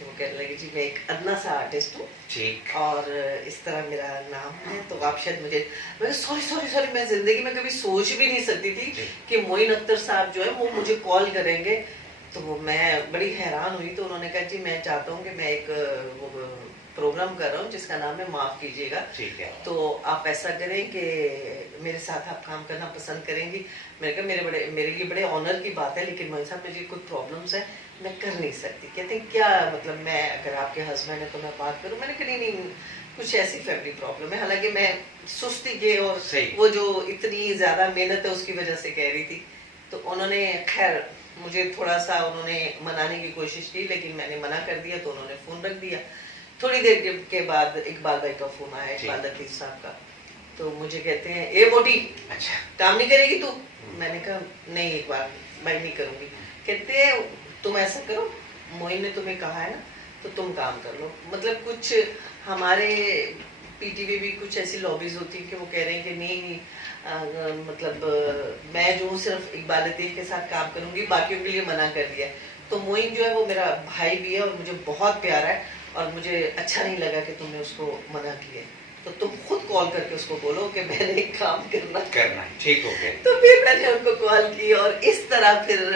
تو وہ کہنے لگے جی میں ایک ادنا سا آرٹسٹ ہوں ٹھیک. اور اس طرح میرا نام ہے, تو آپ شاید مجھے, میں سوری میں زندگی میں کبھی سوچ بھی نہیں سکتی تھی کہ معین اختر صاحب جو ہے وہ مجھے کال کریں گے. تو وہ میں بڑی حیران ہوئی. تو انہوں نے کہا جی میں چاہتا ہوں کہ میں ایک پروگرام کر رہا ہوں جس کا نام ہے معاف کیجیے گا, ٹھیک ہے. تو آپ ایسا کریں کہ میرے ساتھ آپ کام کرنا پسند کریں گی. میں نے کہا میرے لیے بڑے آنر کی بات ہے, لیکن معین صاحب مجھے کچھ پرابلمس ہیں, میں کر نہیں سکتی. کہتے ہیں کیا مطلب, میں اگر آپ کے ہسبینڈ ہیں تو میں بات کروں. میں نے کہا نہیں کچھ ایسی فیملی پرابلم ہے. حالانکہ میں سستی کے اور وہ جو اتنی زیادہ محنت ہے اس کی وجہ سے کہہ رہی تھی. تو انہوں نے خیر مجھے تھوڑا سا انہوں نے منانے کی کوشش کی, لیکن میں نے منع کر دیا. تو انہوں نے فون رکھ دیا. تھوڑی دیر کے بعد اقبال بھائی کا فون آیا, اقبال لطیف صاحب کا. تو مجھے کہتے ہیں اے موٹی اچھا کام نہیں کرے گی تو؟ میں نے کہا نہیں اقبال بھائی نہیں کروں گی. کہتے ہیں تم ایسا کرو, معین نے تمہیں کہا ہے نا تو تم کام کر لو. مطلب کچھ ہمارے پی ٹی وی بھی کچھ ایسی لابیز ہوتی ہیں کہ وہ کہہ رہے ہیں کہ نہیں مطلب میں جو صرف اقبال لطیف کے ساتھ کام کروں گی, باقیوں کے لیے منع کر دیا. تو معین جو ہے وہ میرا بھائی بھی ہے اور مجھے بہت پیارا ہے, اور مجھے اچھا نہیں لگا کہ تم نے اس کو منع کیا. تو تم خود کال کر کے اس کو بولو کہ میں نے ایک کام کرنا ہے. ٹھیک ہو گیا. تو پھر میں نے ان کو کال کی, اور اس طرح پھر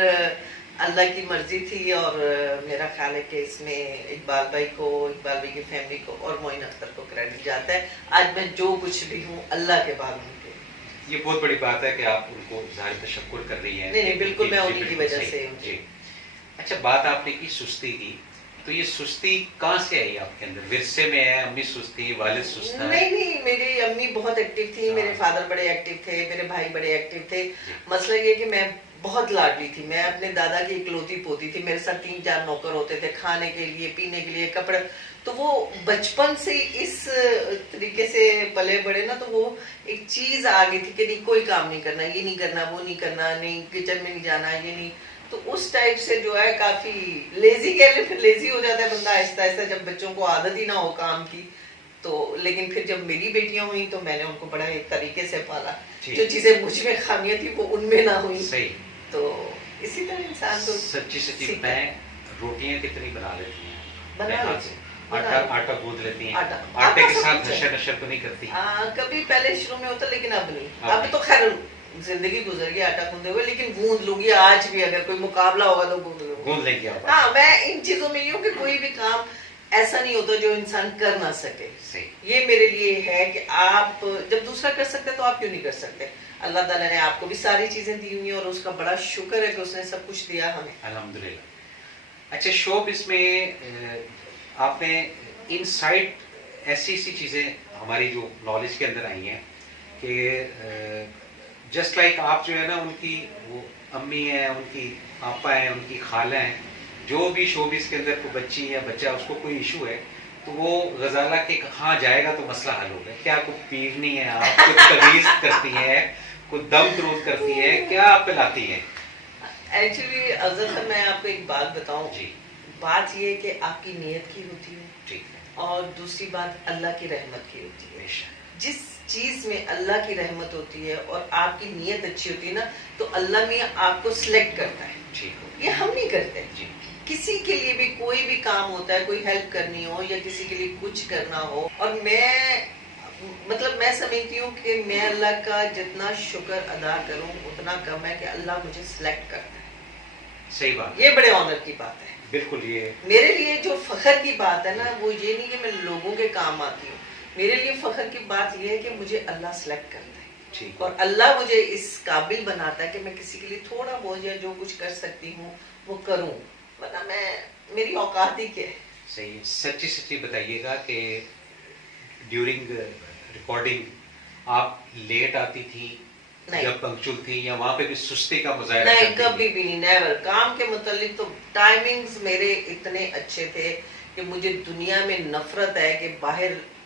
اللہ کی مرضی تھی. اور میرا خیال ہے کہ اس میں اقبال بھائی کی فیملی کو اور معین اختر کو کریڈٹ جاتا ہے. آج میں جو کچھ بھی ہوں اللہ کے بعد ہوں. یہ بہت بڑی بات ہے کہ آپ ان کو ظاہر تشکر کر رہی ہیں. نہیں بالکل میں انہیں کی وجہ سے. جی اچھا, بات آپ نے کی سستی کی, تو یہ سستی کہاں سے آئی آپ کے اندر؟ ورثے میں ہے؟ امی سستی, والد سست ہے؟ نہیں, میری امی بہت ایکٹیو تھی, میرے فادر بڑے ایکٹیو تھے, میرے بھائی بڑے ایکٹیو تھے. مسئلہ یہ کہ میں بہت لاڈلی تھی, میں اپنے دادا کی اکلوتی پوتی تھی. میرے ساتھ 3-4 نوکر ہوتے تھے, کھانے کے لیے, پینے کے لیے, کپڑے. تو وہ بچپن سے اس طریقے سے پلے بڑے نا, تو وہ ایک چیز آ گئی تھی کہ نہیں کوئی کام نہیں کرنا, یہ نہیں کرنا, وہ نہیں کرنا, نہیں کچن میں نہیں جانا, یہ نہیں. تو اس ٹائپ سے جو ہے کافی لیزی کہہ لیں, پھر لیزی ہو جاتا ہے بندہ آہستہ آہستہ جب بچوں کو عادت ہی نہ ہو کام کی. تو لیکن پھر جب میری بیٹیاں ہوئیں تو میں نے ان کو بڑا ایک طریقے سے پالا, جو چیزیں مجھ میں خامیاں تھی وہ ان میں نہ ہوئی. تو اسی طرح انسان تو سچی میں روٹیاں کتنی بنا لیتی ہیں؟ بنا لیتی, آٹا گوندھ لیتی ہیں, آٹے کے ساتھ نشر تو نہیں کرتی؟ کبھی پہلے شروع میں ہوتا, لیکن اب نہیں. اب تو خیر زندگی گزر گئی آٹا گوندے ہوئے, لیکن گوند لوں گی آج بھی. اگر کوئی مقابلہ ہوگا تو گوند لیں گے. ہاں میں ان چیزوں میں یہ ہوں کہ کوئی بھی کام ایسا نہیں ہوتا جو انسان کر نہ سکے. یہ میرے لیے ہے کہ آپ جب دوسرا کر سکتے تو آپ کیوں نہیں کر سکتے. اللہ تعالیٰ نے آپ کو بھی ساری چیزیں دی ہوئی ہیں, اور اس کا بڑا شکر ہے کہ اس نے سب کچھ دیا ہمیں, الحمدللہ. اچھا, شوب اس میں آپ نے ان سائڈ ایسی چیزیں ہماری جو نالج کے اندر آئی ہیں کہ جسٹ لائک آپ جو ہے نا, ان کی وہ امی ہیں, ان کی آپا ہیں, ان کی خالہ ہیں, جو بھی شوبز کے اندر کوئی بچی یا بچہ اس کو کوئی ایشو ہے تو وہ غزالہ کے ہاں جائے گا تو مسئلہ حل ہوگا. کیا کوئی پیرنی ہے آپ, کچھ تویز کرتی ہے, کوئی دم درود کرتی ہے, کیا آپ پلاتی ہیں؟ ایکچولی افضل صاحب میں آپ کو ایک بات بتاؤں. بات یہ ہے کہ آپ کی نیت کی ہوتی ہے, ٹھیک ہے, اور دوسری بات اللہ کی رحمت کی ہوتی ہے. جس چیز میں اللہ کی رحمت ہوتی ہے اور آپ کی نیت اچھی ہوتی ہے نا, تو اللہ میں آپ کو سلیکٹ کرتا ہے. یہ ہم نہیں کرتے. کسی کے لیے بھی کوئی بھی کام ہوتا ہے, کوئی ہیلپ کرنی ہو یا کسی کے لیے کچھ کرنا ہو, اور میں سمجھتی ہوں کہ میں اللہ کا جتنا شکر ادا کروں اتنا کم ہے کہ اللہ مجھے سلیکٹ کرتا ہے. صحیح بات, یہ بڑے آنر کی بات ہے. بالکل. یہ میرے لیے جو فخر کی بات ہے نا, وہ یہ نہیں کہ میں لوگوں کے کام آتی ہوں. میرے لیے فخر کی بات یہ ہے کہ مجھے اللہ سلیکٹ کرتا ہے, اور اللہ مجھے اس قابل بناتا ہے کہ میں کسی کے لیے تھوڑا بہت یا جو کچھ کر سکتی ہوں وہ کروں, ورنہ میری اوقات ہی کیا ہے. صحیح. سچی بتائیے گا کہ ڈیورنگ ریکارڈنگ آپ لیٹ آتی تھی یا پنکچول تھی, یا وہاں پہ بھی سستی کا مظاہرہ؟ نہیں, کبھی بھی نہیں, نیور. کام کے متعلق تو ٹائمنگز میرے اتنے اچھے تھے کہ مجھے دنیا میں نفرت ہے کہ باہر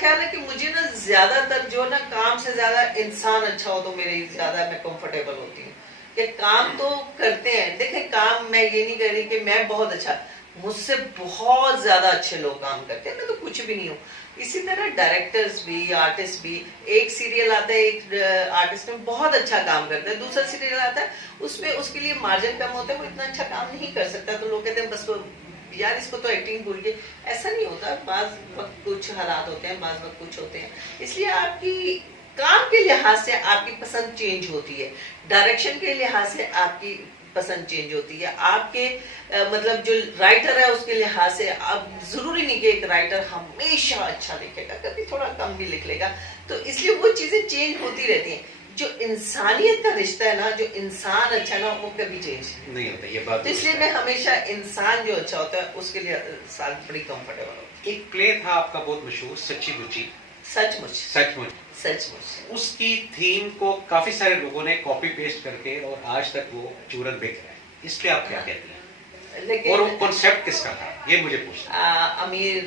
خیال ہے کہ مجھے نا زیادہ تر جو نا کام سے زیادہ انسان اچھا ہو تو میرے زیادہ میں کمفرٹیبل ہوتی ہوں کہ کام تو کرتے ہیں. دیکھیں کام میں یہ نہیں کہہ رہی کہ میں بہت اچھا, مجھ سے بہت زیادہ اچھے لوگ کام کرتے ہیں, میں تو کچھ بھی نہیں ہوں. اسی طرح ڈائریکٹرز بھی, آرٹسٹ بھی, ایک سیریل آتا ہے ایک آرٹسٹ میں بہت اچھا کام کرتا ہے, دوسرا سیریل آتا ہے اس میں اس کے لیے مارجن کم ہوتا ہے, وہ اتنا اچھا کام نہیں کر سکتا, تو لوگ کہتے ہیں بس وہ یار اس کو تو ایکٹنگ بھول گئے. ایسا نہیں ہوتا, بعض وقت کچھ حالات ہوتے ہیں, بعض وقت کچھ ہوتے ہیں. اس لیے آپ کی کام کے لحاظ سے آپ کی پسند چینج ہوتی ہے, ڈائریکشن کے لحاظ سے آپ کی پسند چینج ہوتی ہے, آپ کے مطلب جو رائٹر ہے اس کے لحاظ سے. اب ضروری نہیں کہ ایک رائٹر ہمیشہ اچھا لکھے گا, کبھی تھوڑا کم بھی لکھ لے گا, تو اس لیے وہ چیزیں چینج ہوتی رہتی ہیں. جو انسانیت کا رشتہ ہے نا, جو انسان اچھا نا, وہ کبھی چینج نہیں ہوتا یہ بات. تو اس لیے میں ہمیشہ انسان جو اچھا ہوتا ہے اس کے لیے ساتھ بڑی کمفرٹیبل ہوں. ایک پلے تھا آپ کا بہت مشہور, سچی مچی. سچ مچ. سچ مچ. سچ مچ. اس کی تھیم کو کافی سارے لوگوں نے کاپی پیسٹ کر کے اور آج تک وہ چورن بک رہا ہے, اس پہ آپ کیا کہتے ہیں؟ اور وہ کنسیپٹ کس کا تھا یہ مجھے پوچھنا. امیر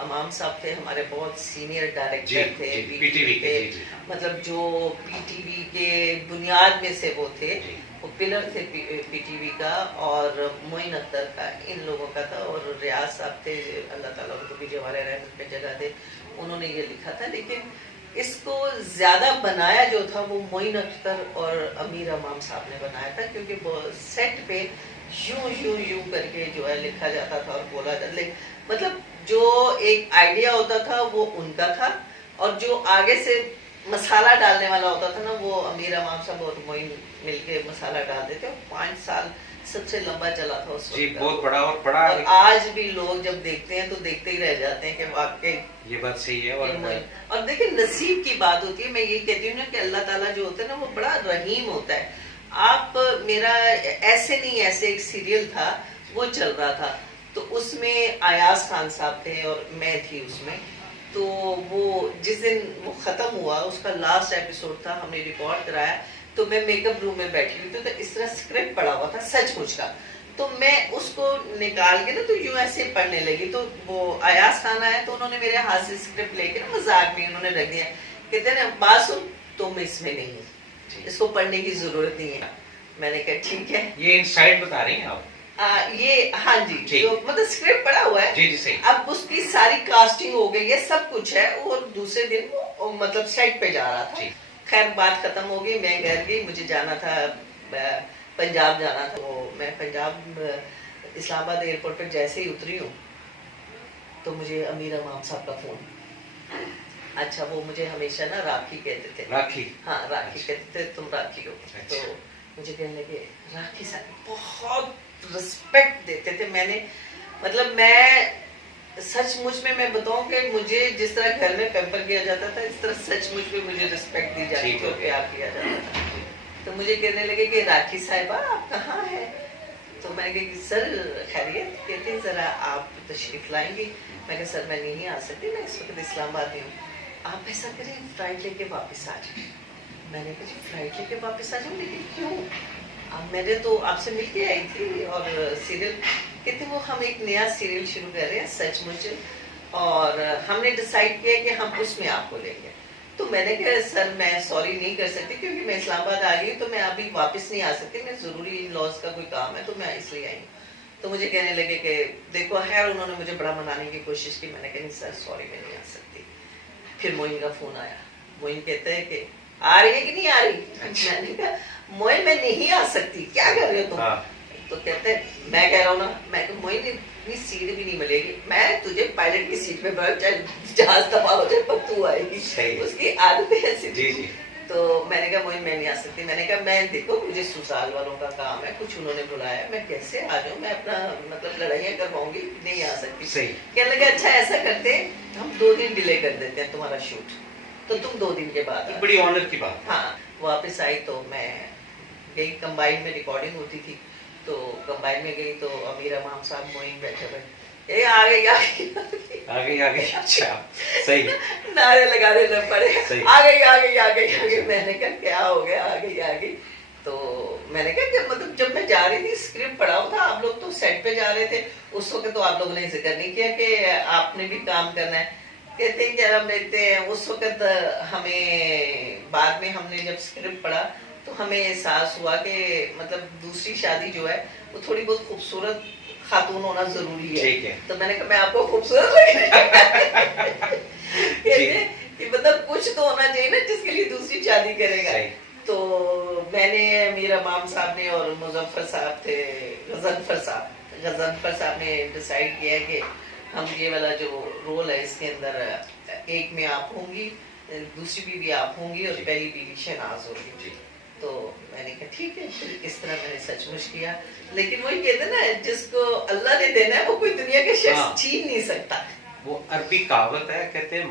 امام صاحب تھے ہمارے بہت سینئر ڈائریکٹر تھے پی ٹی وی کے, مطلب جو پی ٹی وی کے بنیاد میں سے وہ تھے, وہ پلر تھے پی ٹی وی کا, اور معین اختر کا, ان لوگوں کا تھا, اور ریاض صاحب تھے, اللہ تعالیٰ ان کو بھی جوارِ رحمت میں جگہ دے, انہوں نے یہ لکھا تھا. لیکن اس کو زیادہ بنایا جو تھا وہ معین اختر اور امیر امام صاحب نے بنایا تھا, کیونکہ وہ سیٹ پہ یوں یوں یوں کر کے جو ہے لکھا جاتا تھا اور بولا جاتا, مطلب جو ایک آئیڈیا ہوتا تھا وہ ان کا تھا, اور جو آگے سے مسالہ ڈالنے والا ہوتا تھا نا وہ امیر امام صاحب اور معین مل کے مسالہ ڈال دیتے. 5 سال سب سے لمبا چلا تھا اس وقت, بہت بڑا اور بڑا, اور آج بھی لوگ جب دیکھتے ہیں تو دیکھتے ہی رہ جاتے ہیں کہ واقعی یہ بات صحیح ہے. اور دیکھیں نصیب کی بات ہوتی ہے, میں یہ کہتی ہوں نا کہ اللہ تعالیٰ جو ہوتا ہے نا وہ بڑا رحیم ہوتا ہے. آپ میرا ایسے نہیں, ایسے ایک سیریل تھا وہ چل رہا تھا, تو اس میں ایاز خان صاحب تھے اور میں تھی اس میں, تو وہ جس دن وہ ختم ہوا اس کا لاسٹ ایپیسوڈ تھا, ہم نے ریکارڈ کرایا, تو میں میک اپ روم میں بیٹھی ہوئی تھی, تو اس طرح اسکرپٹ پڑا ہوا تھا سچ مچ کا, تو میں اس کو نکال کے نا تو یوں ایسے پڑھنے لگی, تو وہ ایاز خان آیا تو انہوں نے میرے ہاتھ سے اسکرپٹ لے کے نا مذاق میں انہوں نے رکھ دیا, کہتے ہیں بات سن تم اس میں نہیں, اس کو پڑھنے کی ضرورت نہیں ہے. میں نے کہا ٹھیک ہے. یہ انسائٹ بتا رہی ہیں آپ؟ یہ ہاں جی, جو مطلب اسکرپٹ پڑا ہوا ہے, جی جی صحیح. اب اس کی ساری کاسٹنگ ہو گئی ہے, سب کچھ ہے, اور دوسرے دن وہ مطلب سیٹ پہ جا رہا تھا. خیر بات ختم ہو گئی, میں گھر گئی, مجھے جانا تھا پنجاب جانا تھا. وہ میں پنجاب اسلام آباد ایئرپورٹ پہ جیسے ہی اتری ہوں تو مجھے امیر امام صاحب کا فون. اچھا وہ مجھے ہمیشہ نا راکھی کہتے تھے. راکھی؟ ہاں راکھی کہتے تھے, تم راکھی ہو. تو مجھے کہنے لگے راکھی صاحب, بہت رسپیکٹ دیتے تھے. میں نے مطلب میں سچ مچ میں بتاؤں کہ مجھے جس طرح گھر میں پیمپر کیا جاتا تھا, اس طرح سچ مچ میں مجھے رسپیکٹ دی جاتی تھی, پیار کیا جاتا تھا. تو مجھے کہنے لگے کہ راکھی صاحبہ آپ کہاں ہیں؟ تو میں نے کہا کہ سر خیریت؟ کہتے ہیں ذرا آپ تشریف لائیں گی. میں کہا سر میں نہیں آ سکتی, میں اس وقت اسلام آباد ہوں, آپ ایسا کریں فلائٹ لے کے واپس آ جائیں. میں نے کہا جی فلائٹ لے کے واپس آ جاؤں, لیکن کیوں؟ اب میں نے تو آپ سے مل کے آئی تھی, اور سیریل کہتے وہ ہم ایک نیا سیریل شروع کر رہے ہیں سچ مچ, اور ہم نے ڈیسائیڈ کیا کہ ہم اس میں آپ کو لیں گے. تو میں نے کہا سر میں سوری نہیں کر سکتی, کیونکہ میں اسلام آباد آ گئی ہوں, تو میں ابھی واپس نہیں آ سکتی, میں ضروری ان لاز کا کوئی کام ہے, تو میں اس لیے آئی ہوں. تو مجھے کہنے لگے کہ دیکھو, خیر انہوں نے مجھے بڑا منانے کی کوشش کی. میں نے کہا نہیں سر سوری میں نہیں آ سکتی. پھر معین کا فون آیا, معین کہتا ہے کہ آ رہی ہے کہ نہیں آ رہی؟ میں نے کہا معین میں نہیں آ سکتی, کیا کر رہے ہو تم؟ تو کہتے ہیں میں کہہ رہا ہوں نا, میں کہ معین اتنی سیٹ بھی نہیں ملے گی, میں تجھے پائلٹ کی سیٹ پہ بیٹھ جائے, جہاز تباہ ہو جائے پر تو آئے گی, اس کی عادت ہے ایسی. تو میں نے کہا معین میں نہیں آ سکتی. میں نے کہا میں دیکھو مجھے سسرال والوں کا کام ہے, کچھ انہوں نے بلایا, میں کیسے آ جاؤں, میں اپنا مطلب لڑائیاں کرواؤں گی, نہیں آ سکتی. کہنے لگے اچھا ایسا کرتے ہم 2 دن ڈیلے کر دیتے ہیں تمہارا شوٹ, تو تم 2 دن کے بعد. بڑی آنر کی بات. ہاں واپس آئی تو میں گئی, کمبائن میں ریکارڈنگ ہوتی تھی, تو کمبائن میں گئی تو امیر امام صاحب معین بیٹھے ہوئے, آ گئی آ گئی. اچھا صحیح, نعرے لگانے نہ پڑے, آ گئی. میں نے کہا کیا ہو گیا, آ گئی. تو میں نے کہا کہ مطلب جب میں جا رہی تھی اسکرپٹ پڑھا ہوا تھا, آپ لوگ تو سیٹ پہ جا رہے تھے اس وقت, تو آپ لوگوں نے ذکر نہیں کیا کہ آپ نے بھی کام کرنا ہے. کہتے ہیں کہ ہم دیکھتے ہیں اس وقت ہمیں بعد میں ہم نے جب اسکرپٹ پڑھا تو ہمیں احساس ہوا کہ مطلب دوسری شادی جو ہے وہ تھوڑی بہت خوبصورت خاتون ہونا ضروری ہے. تو میں نے کہا میں آپ کو خوبصورت لگ رہی ہوں کہ مطلب کچھ تو ہونا چاہیے نا جس کے لیے دوسری شادی کرے گا. تو میں نے, میرا امام صاحب نے اور مظفر صاحب تھے, غضنفر صاحب نے ڈیسائیڈ کیا کہ ہم یہ والا جو رول ہے اس کے اندر ایک میں آپ ہوں گی, دوسری بیوی آپ ہوں گی اور پہلی بیوی شہناز ہوگی. تو میں نے کہا ٹھیک ہے, پھر اس طرح میں نے سچ مچ کیا. لیکن وہی کہتے ہیں نا جس کو اللہ نے دینا ہے وہ کوئی دنیا کے شخص چھین نہیں سکتا. وہ عربی کہاوت ہے, کہتے ہیں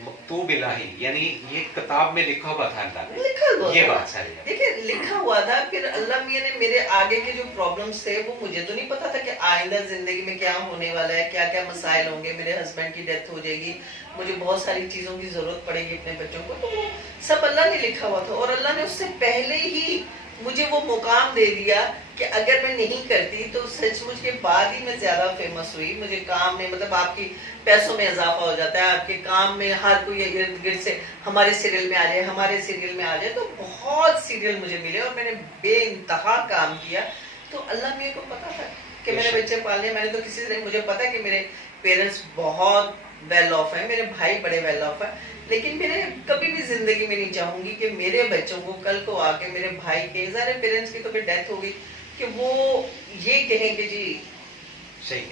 مکتوب الہی, یعنی یہ کتاب میں لکھا ہوا تھا اللہ نے, لکھا ہوا یہ بات ساری ہے. دیکھیں لکھا ہوا تھا. پھر اللہ میاں نے میرے آگے کے جو پرابلمس تھے وہ مجھے تو نہیں پتا تھا کہ آئندہ زندگی میں کیا ہونے والا ہے, کیا کیا مسائل ہوں گے. میرے ہسبینڈ کی ڈیتھ ہو جائے گی, مجھے بہت ساری چیزوں کی ضرورت پڑے گی اپنے بچوں کو, تو وہ سب اللہ نے لکھا ہوا تھا. اور اللہ نے اس سے پہلے ہی مجھے وہ مقام دے دیا کہ اگر میں نہیں کرتی تو سچ مچ کے بعد ہی میں زیادہ فیمس ہوئی. مجھے کام میں مطلب آپ کی پیسوں میں اضافہ ہو جاتا ہے, آپ کے کام میں ہر کوئی ارد گرد سے ہمارے سیریل میں آ جائے, ہمارے سیریل میں آ جائے. تو بہت سیریل مجھے ملے اور میں نے بے انتہا کام کیا. تو اللہ میرے کو پتا تھا کہ میرے بچے پالنے, میں نے تو کسی سے, مجھے پتا ہے کہ میرے پیرنٹس بہت ویل آف ہیں, میرے بھائی بڑے ویل آف ہیں. لیکن میرے کبھی بھی زندگی میں نہیں چاہوں گی کہ میرے بچوں کو کل کو آ کے میرے بھائی کے, سارے پیرنٹس کی تو پھر ڈیتھ ہو گئی, کہ وہ یہ کہیں کہ جی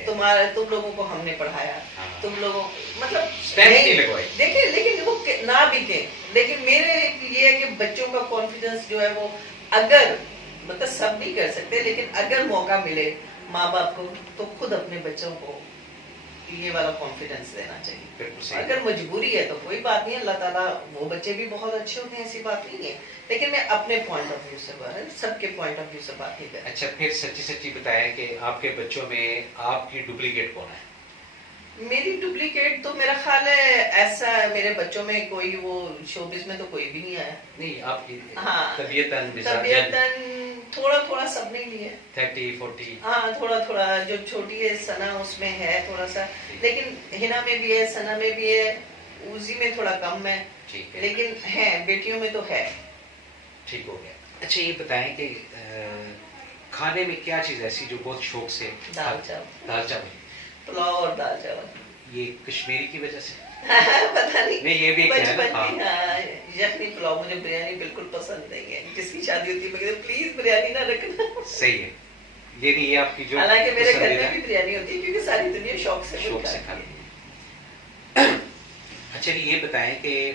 تم لوگوں کو ہم نے پڑھایا, تم لوگوں مطلب دیکھیں, لیکن وہ نہ بھی کہیں. لیکن میرے یہ ہے کہ بچوں کا کانفیڈنس جو ہے وہ, اگر مطلب سب نہیں کر سکتے, لیکن اگر موقع ملے ماں باپ کو تو خود اپنے بچوں کو یہ والا کانفیڈنس دینا چاہیے. اگر مجبوری ہے تو کوئی بات نہیں, اللہ تعالیٰ وہ بچے بھی بہت اچھے ہوتے ہیں, ایسی بات نہیں ہے. لیکن میں اپنے پوائنٹ آف ویو سے سب کے پوائنٹ آف ویو سے بات نہیں کرتی. اچھا, پھر سچی سچی بتائیں کہ آپ کے بچوں میں آپ کی ڈپلیکیٹ کون ہے؟ میری ڈپلیکیٹ تو میرا خیال ہے ایسا میرے بچوں میں کوئی وہ شوبز میں تو کوئی بھی نہیں آیا. نہیں, آپ کی ہاں طبیعتاً تھوڑا تھوڑا سب نے لیا, 30-40. ہاں تھوڑا تھوڑا. جو چھوٹی ہے سنا اس میں ہے تھوڑا سا, لیکن ہنا میں بھی ہے, سنا میں بھی ہے, اوزی میں تھوڑا کم ہے, لیکن ہے بیٹیوں میں تو ہے. ٹھیک ہو گیا. اچھا یہ بتائیں کہ کھانے میں کیا چیز ایسی جو بہت شوق سے؟ دال چاول. دال چاول, پلاؤ اور دال چاول. یہ کشمیری کی وجہ سے؟ پتہ نہیں, یہ بھی بچپن کی. ہاں یخنی پلاؤ, مجھے بریانی بالکل پسند نہیں ہے. جس کی شادی ہوتی ہے میں کہتی ہوں پلیز بریانی نہ رکھنا. صحیح ہے, یہ نہیں یہ آپ کی جو, حالانکہ میرے گھر میں بھی بریانی ہوتی ہے کیونکہ ساری دنیا شوق سے کھاتی ہے. اچھا یہ بتائیں کہ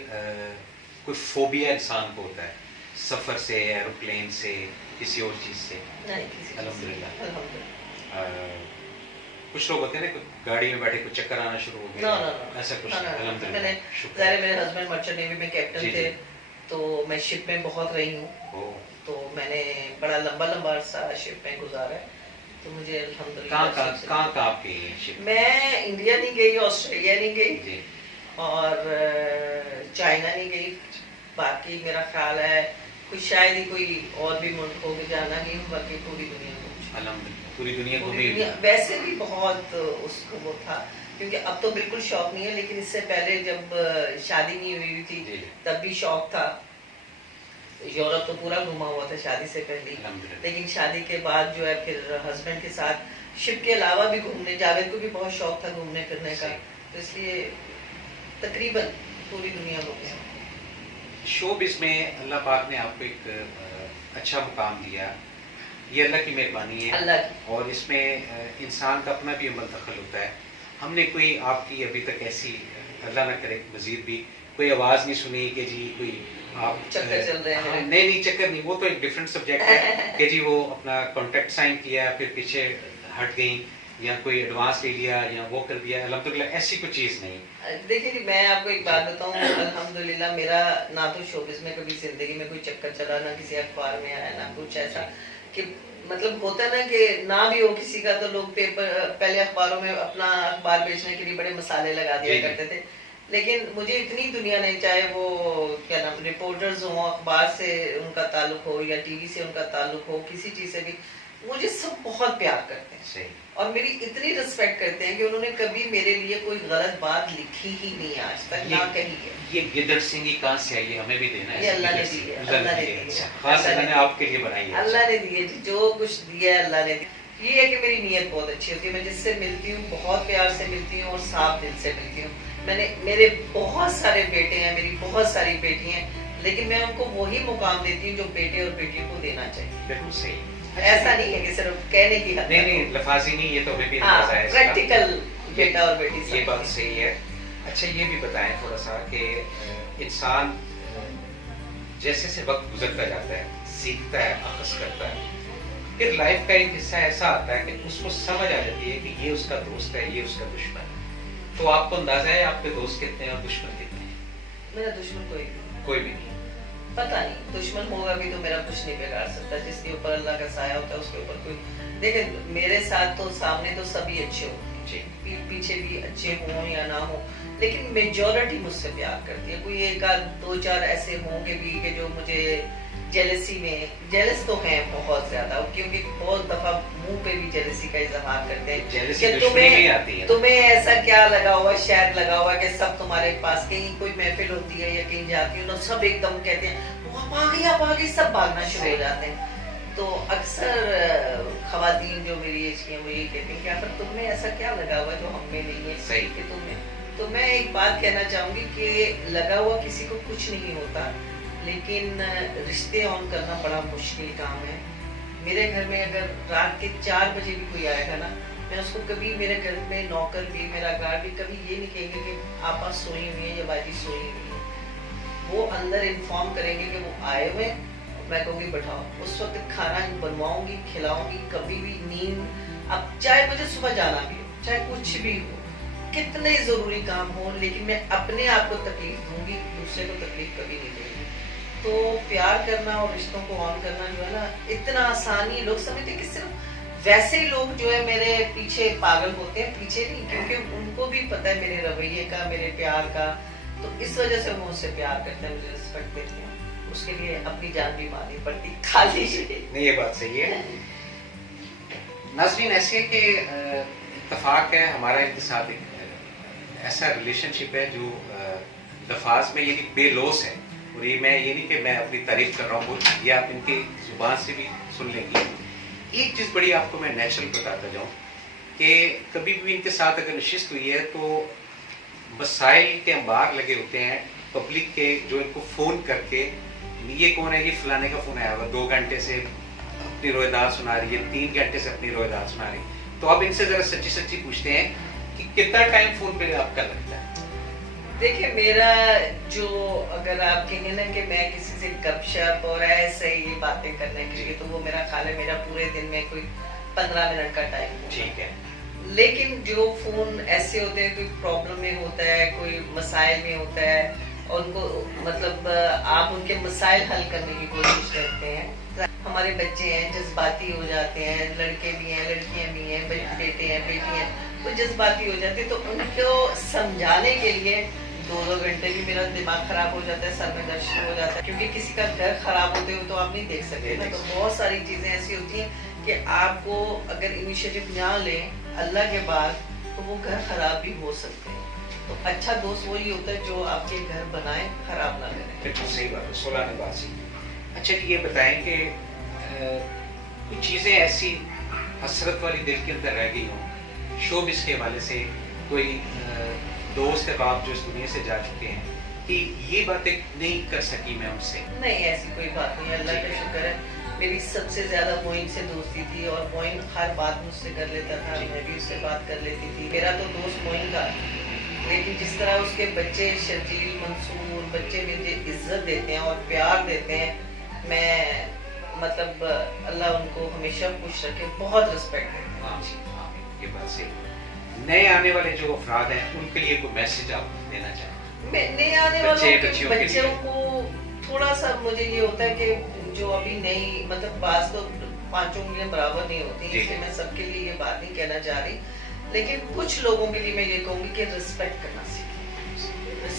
کوئی فوبیا انسان کو ہوتا ہے, سفر سے, ایروپلین سے, کسی اور چیز سے؟ الحمدللہ. کچھ لوگ ہوتے ہیں نا گاڑی میں بیٹھے کچھ چکر آنا شروع ہو گیا, ایسا کچھ نہیں. الحمدللہ. میرے ہسبینڈ مرچنٹ نیوی میں کیپٹن تھے, تو میں شپ میں بہت رہی ہوں, تو میں نے بڑا لمبا لمبا عرصہ شپ میں گزارا ہے. تو مجھے الحمدللہ. کہاں آپ کی شپ؟ میں انڈیا نہیں گئی, آسٹریلیا نہیں گئی, اور چائنا نہیں گئی. باقی میرا خیال ہے کوئی شاید ہی کوئی اور بھی ملک ہو کے جانا نہیں ہو, باقی پوری دنیا میں. الحمدللہ پوری دنیا گھومی. ویسے بھی بہت اس کو وہ تھا, کیونکہ اب تو بالکل شوق نہیں ہے, لیکن اس سے پہلے جب شادی نہیں ہوئی تھی تب بھی شوق تھا. یورپ تو پورا گھوما ہوا تھا شادی سے پہلے, لیکن شادی کے بعد جو ہے پھر ہسبینڈ کے ساتھ شپ کے علاوہ بھی گھومنے, جاوید کو بھی بہت شوق تھا گھومنے پھرنے کا, تو اس لیے تقریباً پوری دنیا گھومے. شوبز میں اللہ پاک نے آپ کو ایک اچھا مقام دیا, یہ اللہ کی مہربانی ہے. اللہ کی. اور اس میں انسان کا اپنا بھی عمل دخل ہوتا ہے. ہم نے کوئی آپ کی ابھی تک ایسی, اللہ نہ کرے مزید بھی, کوئی آواز نہیں سنی کہ جی کوئی آپ چکر چل رہے ہیں. نہیں چکر نہیں, وہ تو ایک ڈفرینٹ سبجیکٹ ہے کہ جی وہ اپنا کانٹیکٹ سائن کیا پھر پیچھے ہٹ گئیں, یا کوئی ایڈوانس لے لیا یا وہ کر دیا. الحمدللہ ایسی کوئی چیز نہیں. دیکھیے میں آپ کو ایک بات بتاؤں, الحمدللہ میرا نہ تو شوبز میں کبھی زندگی میں کوئی چکر چلا, نہ کسی اخبار میں آیا, نہ کچھ ایسا کہ مطلب ہوتا ہے نا کہ نہ بھی ہو کسی کا, تو لوگ پیپر پہلے اخباروں میں اپنا اخبار بیچنے کے لیے بڑے مسالے لگا دیا کرتے تھے. لیکن مجھے اتنی دنیا نہیں، چاہے وہ کیا نام رپورٹرز ہوں، اخبار سے ان کا تعلق ہو یا ٹی وی سے ان کا تعلق ہو، کسی چیز سے بھی، مجھے سب بہت پیار کرتے ہیں صحیح. اور میری اتنی رسپیکٹ کرتے ہیں کہ انہوں نے کبھی میرے لیے کوئی غلط بات لکھی ہی نہیں آج تک، نہ کہی ہے. یہ گدڑ سنگھی کہاں سے آئی ہے؟ ہمیں بھی دینا ہے. یہ اللہ نے دی ہے، اللہ نے دی ہے، خاص اللہ نے آپ کے لیے بنائی ہے. اللہ نے دی ہے جی، جو کچھ دیا ہے اللہ نے دی. یہ ہے کہ میری نیت بہت اچھی ہوتی ہے، میں جس سے ملتی ہوں بہت پیار سے ملتی ہوں اور صاف دل سے ملتی ہوں. میرے بہت سارے بیٹے ہیں، میری بہت ساری بیٹی ہیں، لیکن میں ان کو وہی مقام دیتی ہوں جو بیٹے اور بیٹی کو دینا چاہیے. بالکل صحیح. ایسا نہیں ہے کہ صرف کہنے کی حد، نہیں لفاظی نہیں، یہ تو ہمیں بھی اندازہ ہے اس کا. پریکٹیکل بیٹا اور بیٹی سب. یہ بات صحیح ہے. اچھا یہ بھی بتائیں تھوڑا سا کہ انسان جیسے سے وقت گزرتا جاتا ہے، سیکھتا ہے، اخذ کرتا ہے، پھر لائف کا ایک حصہ ایسا آتا ہے کہ اس کو سمجھ آ جاتی ہے کہ یہ اس کا دوست ہے، یہ اس کا دشمن ہے. تو آپ کو اندازہ ہے آپ کے دوست کتنے ہیں اور دشمن کتنے ہیں؟ میرا دشمن کوئی بھی نہیں. پتہ نہیں، دشمن ہوگا بھی تو میرا کچھ نہیں بگاڑ سکتا. جس کے اوپر اللہ کا سایہ ہوتا ہے اس کے اوپر کوئی. دیکھیں میرے ساتھ تو سامنے تو سبھی اچھے ہوتے ہیں، پیٹھ پیچھے بھی اچھے ہوں یا نہ ہوں، لیکن میجورٹی مجھ سے پیار کرتی ہے. کوئی ایک آدھ دو چار ایسے ہوں گے بھی کہ جو مجھے جیلسی میں، جیلس تو ہیں بہت زیادہ، کیونکہ بہت دفعہ منہ پہ بھی جیلسی کا اظہار کرتے ہیں کہ تمہیں ایسا کیا لگا ہوا، شاید لگا ہوا کہ سب تمہارے پاس، کہیں کوئی محفل ہوتی ہے یا کہیں جاتی ہوں تو سب ایک دم کہتے ہیں وہ آپ آ گئی، سب بھاگنا شروع ہو جاتے ہیں. تو اکثر خواتین جو میری ایج کی ہیں وہ یہ کہتی ہیں کہ آخر تم میں ایسا کیا لگا ہوا جو ہم میں نہیں ہے. صحیح کہ تمہیں. تو میں ایک بات کہنا چاہوں گی کہ لگا ہوا کسی کو کچھ نہیں ہوتا، لیکن رشتے آن کرنا بڑا مشکل کام ہے. میرے گھر میں اگر رات کے 4 بجے بھی کوئی آئے گا نا، میں اس کو کبھی، میرے گھر میں نوکر بھی، میرا گارڈ بھی کبھی یہ نہیں کہیں گے کہ آپا سوئی ہوئی ہیں یا باجی سوئی ہوئی ہیں. وہ اندر انفارم کریں گے کہ وہ آئے ہوئے ہیں، میں کہوں گی بٹھاؤ. اس وقت کھانا بنواؤں گی، کھلاؤں گی. کبھی بھی نیند، اب چاہے مجھے صبح جانا بھی ہو، چاہے کچھ بھی ہو، کتنے ضروری کام ہو، لیکن میں اپنے آپ کو تکلیف دوں گی، دوسرے کو تکلیف کبھی نہیں دوں گی. تو پیار کرنا اور رشتوں کو آن کرنا جو ہے نا اتنا آسانی، لوگ سمجھتے کہ صرف ویسے ہی لوگ جو ہے میرے پیچھے پاگل ہوتے ہیں. پیچھے نہیں، کیونکہ ان کو بھی پتہ ہے میرے رویے کا، میرے پیار کا. تو اس وجہ سے وہ مجھ سے پیار کرتے ہیں، مجھے رسپیکٹ دیتے ہیں. اس کے لیے اپنی جان بھی مارنی پڑتی خالی. نہیں یہ بات صحیح ہے. ناظرین ایسے ہے کہ اتفاق ہے ہمارا ان کے ساتھ ایک ایسا ریلیشن شپ ہے جو لفاظ میں یعنی بے لوث ہے. اور یہ نہیں کہ میں اپنی تعریف کر رہا ہوں، یہ آپ ان کی زبان سے بھی سن لیں گے. ایک چیز بڑی آپ کو میں نیچرل بتاتا جاؤں کہ کبھی بھی ان کے ساتھ اگر نشست ہوئی ہے تو مسائل کے انبار لگے ہوتے ہیں پبلک کے، جو ان کو فون کر کے یہ کون ہے، یہ فلانے کا فون آیا ہوا 2 گھنٹے سے اپنی رویدار سنا رہی ہے، 3 گھنٹے سے اپنی رویدار سنا رہی. تو آپ ان سے ذرا سچی سچی پوچھتے ہیں کہ کتنا ٹائم فون پہ آپ کا لگتا ہے؟ دیکھیں میرا جو، اگر آپ کہیں گے نا کہ میں کسی سے گپ شپ اور ایسے ہی باتیں کرنے کے لیے، تو وہ میرا خیال ہے میرا پورے دن میں کوئی 15 منٹ کا ٹائم. ٹھیک ہے. لیکن جو فون ایسے ہوتے ہیں، کوئی پرابلم میں ہوتا ہے، کوئی مسائل میں ہوتا ہے، اور ان کو مطلب آپ ان کے مسائل حل کرنے کی کوشش کرتے ہیں. ہمارے بچے ہیں جذباتی ہو جاتے ہیں، لڑکے بھی ہیں، لڑکیاں بھی ہیں، بیٹے ہیں، بیٹی ہیں، وہ جذباتی ہو جاتے ہیں. تو ان کو سمجھانے کے لیے 2 گھنٹے بھی میرا دماغ خراب ہو جاتا ہے، سر میں درد شروع ہو جاتا ہے، کیونکہ کسی کا گھر خراب ہوتے ہوئے تو آپ نہیں دیکھ سکتے نا. تو بہت ساری چیزیں ایسی ہوتی ہیں کہ آپ کو اگر انیشیٹو نہ لیں اللہ کے بعد تو وہ گھر خراب بھی ہو سکتے ہیں. تو اچھا دوست وہی ہوتا ہے جو آپ کے گھر بنائے، خراب نہ کرے. بالکل صحیح بات ہے، 16 بات سی. اچھا یہ بتائیں کہ کچھ چیزیں ایسی حسرت والی دل کے اندر رہ گئی ہوں شوبز کے حوالے سے، کوئی دوست احباب جو اس دنیا سے جا چکے ہیں کہ یہ باتیں نہیں کر سکی میں ان سے؟ نہیں ایسی کوئی بات نہیں، اللہ کا شکر ہے. میری سب سے زیادہ موئن سے دوستی تھی اور موئن ہر بات مجھ سے کر لیتا تھا، میں بھی اس سے بات کر لیتی تھی. میرا تو دوست موئن تھا، لیکن جس طرح اس کے بچے شرجیل، منصور بچے مجھے عزت دیتے ہیں اور پیار دیتے ہیں، میں مطلب اللہ ان کو ہمیشہ خوش رکھے، بہت رسپیکٹ ہے. یہ بات صحیح. نئے آنے والے جو افراد ہیں ان کے لیے کوئی میسج آپ دینا چاہیں؟ نئے آنے والوں بچوں کو تھوڑا سا مجھے یہ ہوتا ہے کہ جو ابھی نئی، مطلب بعض تو 5 انگلیاں برابر نہیں ہوتی، اس لیے میں سب کے لیے یہ بات نہیں کہنا چاہ رہی، لیکن کچھ لوگوں کے لیے میں یہ کہوں گی کہ رسپیکٹ کرنا سیکھیں.